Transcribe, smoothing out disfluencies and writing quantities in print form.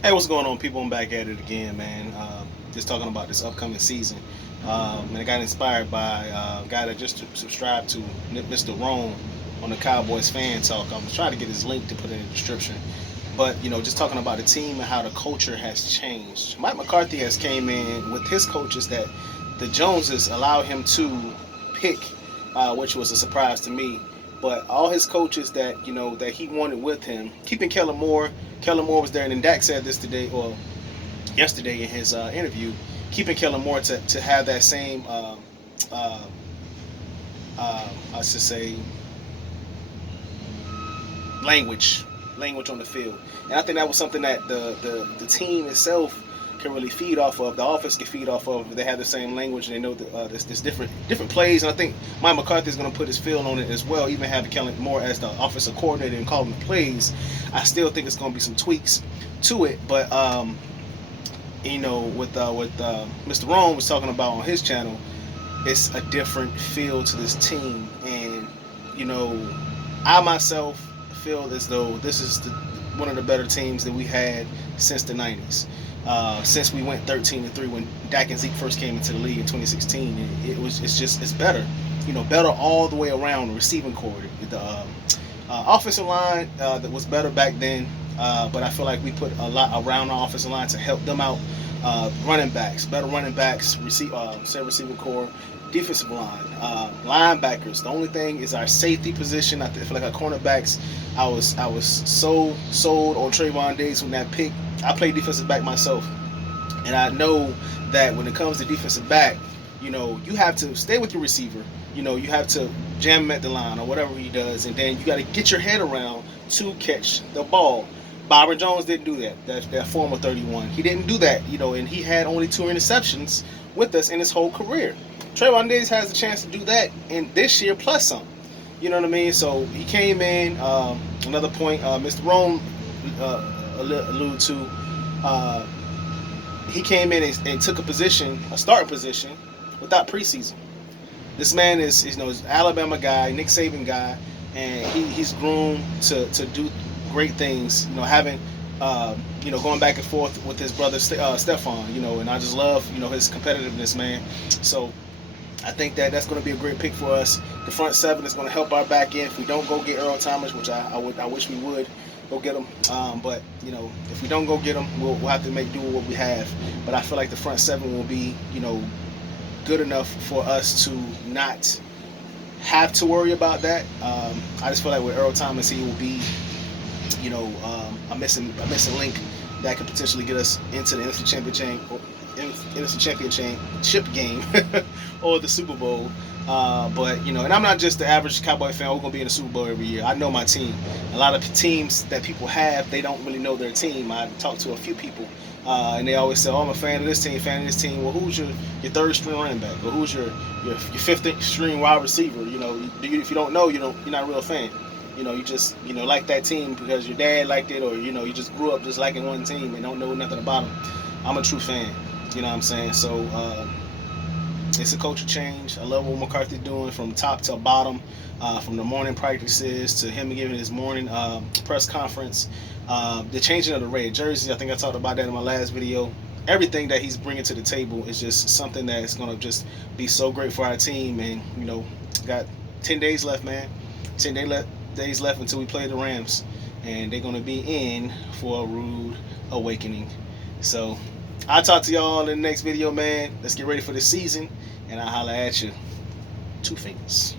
Hey, what's going on, people? I'm back at it again, man. Just talking about this upcoming season. And I got inspired by a guy that just subscribed to Mr. Rome on the Cowboys fan talk. I'm trying to get his link to put in the description. But just talking about the team and how the culture has changed. Mike McCarthy has came in with his coaches that the Joneses allowed him to pick, which was a surprise to me. But all his coaches that that he wanted with him, keeping Kellen Moore. Kellen Moore was there, and then Dak said this today or yesterday in his interview, keeping Kellen Moore to have that same, uh, I should say, language language on the field. And I think that was something that the team itself can really feed off of. The offense can feed off of. They have the same language and they know that there's different plays. And I think Mike McCarthy is going to put his feel on it as well. Even having Kellen Moore as the offensive coordinator and calling the plays, I still think it's going to be some tweaks to it. But with Mr. Rome was talking about on his channel, it's a different feel to this team. And you know, I myself feel as though this is one of the better teams that we had since the '90s. Since we went 13-3 when Dak and Zeke first came into the league in 2016, it's better. Better all the way around. The receiving core, the offensive line that was better back then, but I feel like we put a lot around the offensive line to help them out. Better running backs, receiving core, defensive line, linebackers. The only thing is our safety position. I feel like our cornerbacks. I was so sold on Trayvon Diggs when that pick. I play defensive back myself, and I know that when it comes to defensive back, you have to stay with your receiver. You have to jam him at the line or whatever he does, and then you got to get your head around to catch the ball. Byron Jones didn't do that. That former 31. He didn't do that, and he had only 2 interceptions with us in his whole career. Trayvon Diggs has a chance to do that in this year plus some. You know what I mean? So he came in. Another point, Mr. Rome alluded to. Uh, he came in and took a starting position, without preseason. This man is Alabama guy, Nick Saban guy, and he's groomed to do great things. Having going back and forth with his brother Stefan. And I just love his competitiveness, man. So I think that's going to be a great pick for us. The front seven is going to help our back end. If we don't go get Earl Thomas, which I wish we would go get him, but if we don't go get him, we'll have to make do with what we have. But I feel like the front seven will be good enough for us to not have to worry about that. I just feel like with Earl Thomas, he will be a missing link that could potentially get us into the NFC Championship game or the Super Bowl. But and I'm not just the average Cowboy fan. We're gonna be in the Super Bowl every year. I know my team. A lot of teams that people have, they don't really know their team. I talked to a few people, and they always say, "Oh, I'm a fan of this team, fan of this team." Well, who's your third string running back, or who's your fifth string wide receiver? If you don't know, you're not a real fan. You just like that team because your dad liked it, or you just grew up just liking one team and don't know nothing about them. I'm a true fan. You know what I'm saying? So it's a culture change. I love what McCarthy's doing from top to bottom, from the morning practices to him giving his morning press conference. The changing of the red jersey, I think I talked about that in my last video. Everything that he's bringing to the table is just something that is going to just be so great for our team. And, got 10 days left, man. 10 days left until we play the Rams. And they're going to be in for a rude awakening. So I'll talk to y'all in the next video, man. Let's get ready for the season, and I'll holler at you. Two fingers.